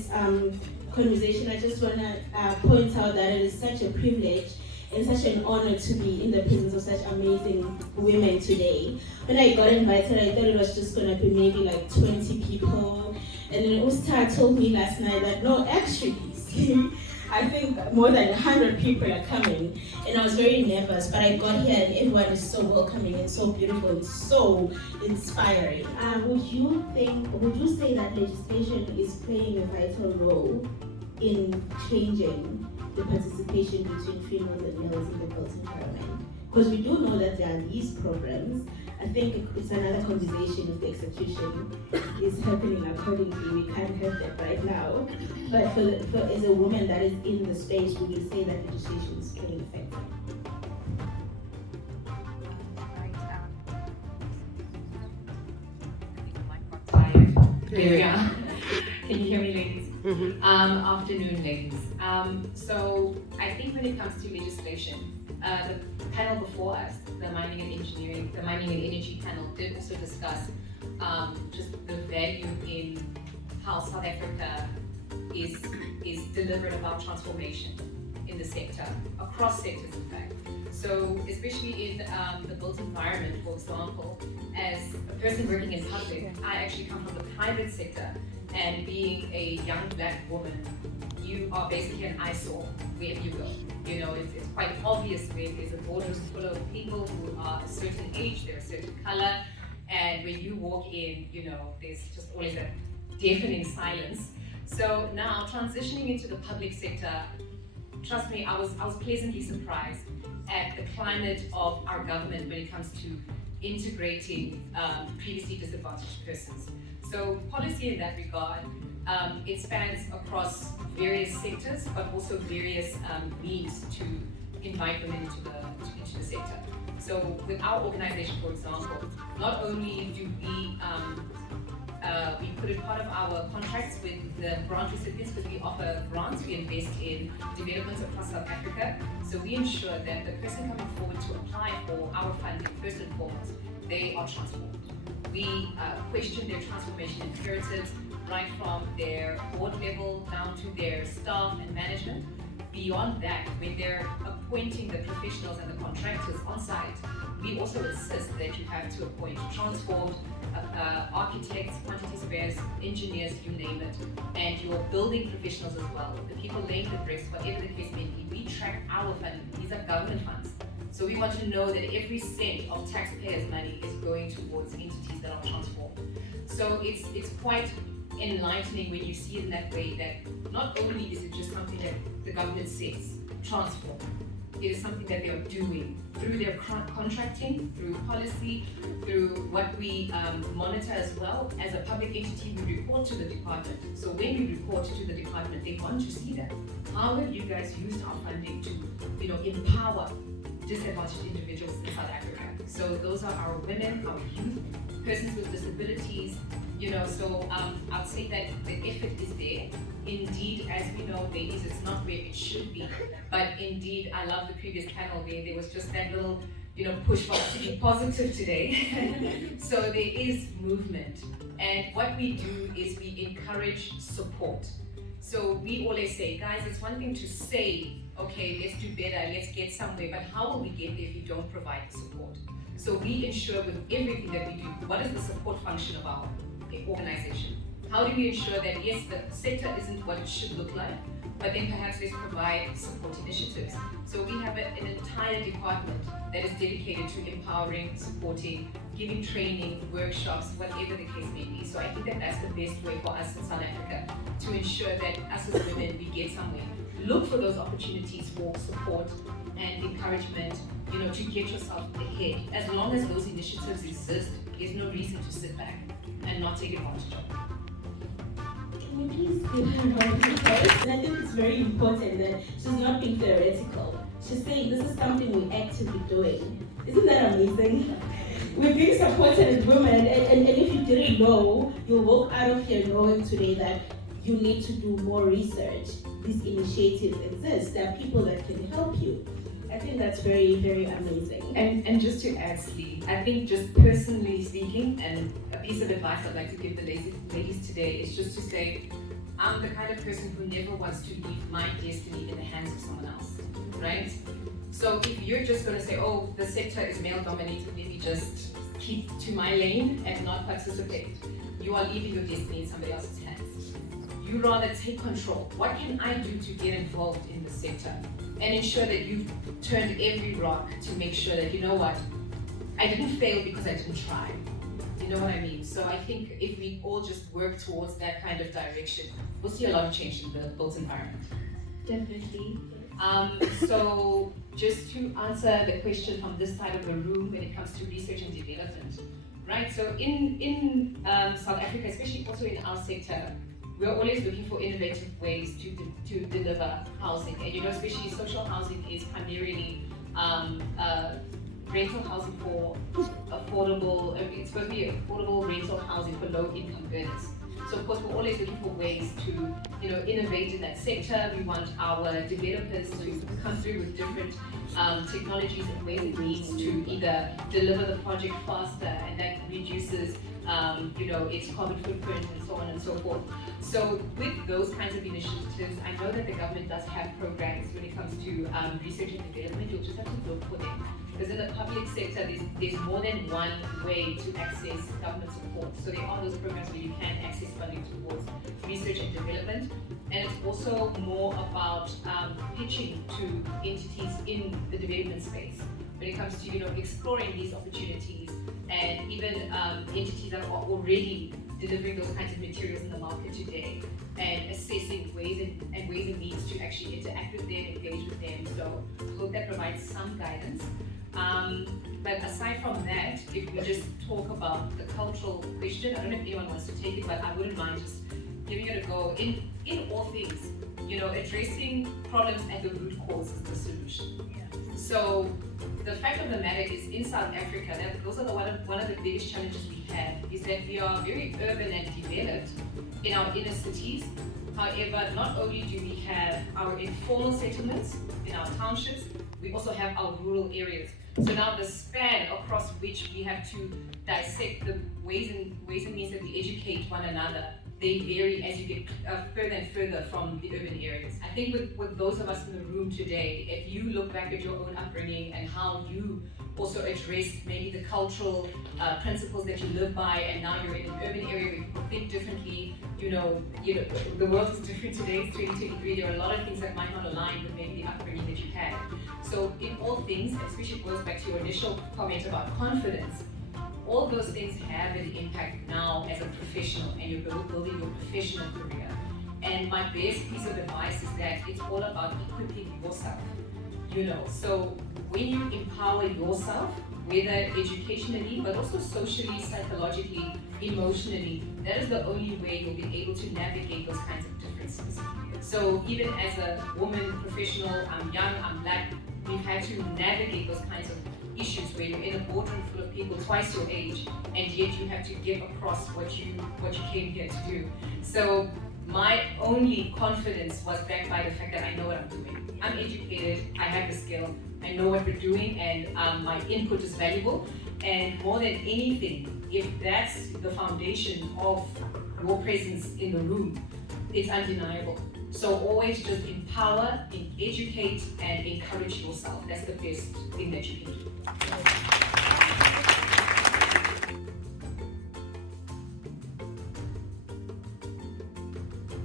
this conversation, I just want to point out that it is such a privilege and such an honor to be in the presence of such amazing women today. When I got invited, I thought it was just going to be maybe like 20 people. And then Usta told me last night that no, actually, I think more than 100 people are coming. And I was very nervous, but I got here and everyone is so welcoming and so beautiful and so inspiring. Would you say that legislation is playing a vital role in changing the participation between females and males in the built environment? Because we do know that there are these programs. I think it's another conversation if the execution is happening accordingly. We can't have that right now. But as a woman that is in the space, would you say that legislation is playing effective? There we are. Can you hear me, ladies? Mm-hmm. Afternoon, ladies. So I think when it comes to legislation, the panel before us, the mining and energy panel, did also discuss just the value in how South Africa is deliberate about transformation in the sector, across sectors in fact. So especially in the built environment, for example, as a person working in public, I actually come from the private sector, and being a young black woman, you are basically an eyesore wherever you go. You know, it's quite obvious when there's a boardroom full of people who are a certain age, they're a certain color, and when you walk in, you know, there's just always a deafening silence. So now transitioning into the public sector, trust me, I was pleasantly surprised at the climate of our government when it comes to integrating previously disadvantaged persons. So policy in that regard, it spans across various sectors, but also various means to invite women into the sector. So with our organization, for example, not only do we put it part of our contracts with the grant recipients, because we offer grants, we invest in developments across South Africa. So we ensure that the person coming forward to apply for our funding, first and foremost, they are transformed. We question their transformation imperatives, right from their board level down to their staff and management. Beyond that, when they're appointing the professionals and the contractors on site, we also insist that you have to appoint transformed architects, quantity surveyors, engineers, you name it, and your building professionals as well, the people laying the bricks, whatever the case may be. We track our funding. These are government funds. So we want to know that every cent of taxpayers' money is going towards entities that are transformed. So it's quite enlightening when you see it in that way, that not only is it just something that the government says, transform, it is something that they are doing through their contracting, through policy, through what we monitor as well. As a public entity, we report to the department. So when we report to the department, they want to see that. How have you guys used our funding to, empower disadvantaged individuals in South Africa? So those are our women, our youth, persons with disabilities, so I'd say that the effort is there. Indeed, as we know, ladies, it's not where it should be. But indeed, I love the previous panel where there was just that little, push for us to be positive today. So there is movement. And what we do is we encourage support. So we always say, guys, it's one thing to say, okay, let's do better, let's get somewhere, but how will we get there if you don't provide the support? So we ensure with everything that we do, what is the support function of our organization? How do we ensure that, yes, the sector isn't what it should look like, but then perhaps let's provide support initiatives. So we have an entire department that is dedicated to empowering, supporting, giving training, workshops, whatever the case may be. So I think that that's the best way for us in South Africa to ensure that us as women, we get somewhere. Look for those opportunities for support and encouragement, to get yourself ahead. As long as those initiatives exist, there's no reason to sit back and not take advantage of them. Can you please give her a round of applause? And I think it's very important that she's not being theoretical. She's saying this is something we're actively doing. Isn't that amazing? We're being supported as women, and if you didn't know, you'll walk out of here knowing today that you need to do more research. These initiatives exist. There are people that can help you. I think that's very, very amazing. And just to add, Slee, I think just personally speaking, and a piece of advice I'd like to give the ladies today is just to say, I'm the kind of person who never wants to leave my destiny in the hands of someone else, right? So if you're just going to say, oh, the sector is male dominated, let me just keep to my lane and not participate, you are leaving your destiny in somebody else's hands. You rather take control. What can I do to get involved in the sector and ensure that you've turned every rock to make sure that, you know what, I didn't fail because I didn't try. You know what I mean? So I think if we all just work towards that kind of direction, we'll see a lot of change in the built environment. Definitely. So just to answer the question from this side of the room when it comes to research and development, right? So in South Africa, especially also in our sector, we're always looking for innovative ways to deliver housing. And you know, especially social housing is primarily rental housing for affordable, it's supposed to be affordable rental housing for low income earners. So of course we're always looking for ways to, you know, innovate in that sector. We want our developers to come through with different technologies and ways and means to either deliver the project faster, and that reduces you know, its carbon footprint and so on and so forth. So with those kinds of initiatives, I know that the government does have programs when it comes to research and development. You'll just have to look for them. Because in the public sector, there's more than one way to access government support. So there are those programs where you can access funding towards research and development. And it's also more about pitching to entities in the development space when it comes to, you know, exploring these opportunities, and even entities that are already delivering those kinds of materials in the market today, and assessing ways and means to actually interact with them, engage with them. So I hope that provides some guidance. But aside from that, if we just talk about the cultural question, I don't know if anyone wants to take it, but I wouldn't mind just giving it a go. In all things, you know, addressing problems at the root cause is the solution. Yeah. So the fact of the matter is, in South Africa, those are one of the biggest challenges we have, is that we are very urban and developed in our inner cities. However, not only do we have our informal settlements in our townships, we also have our rural areas. So now the span across which we have to dissect the ways and means that we educate one another, they vary as you get further and further from the urban areas. I think with those of us in the room today, if you look back at your own upbringing and how you also addressed maybe the cultural principles that you live by, and now you're in an urban area where people think differently, you know, the world is different today, it's 2023, there are a lot of things that might not align with maybe the upbringing that you had. So in all things, and especially it goes back to your initial comment about confidence, all those things have an impact now as a professional, and you're building your professional career. And my best piece of advice is that it's all about equipping yourself, you know. So when you empower yourself, whether educationally, but also socially, psychologically, emotionally, that is the only way you'll be able to navigate those kinds of differences. So even as a woman professional, I'm young, I'm black, we've had to navigate those kinds of issues where you're in a boardroom full of people twice your age, and yet you have to get across what you came here to do. So my only confidence was backed by the fact that I know what I'm doing. I'm educated, I have the skill, I know what we're doing, and my input is valuable. And more than anything, if that's the foundation of your presence in the room, it's undeniable. So always just empower, educate, and encourage yourself. That's the best thing that you can do.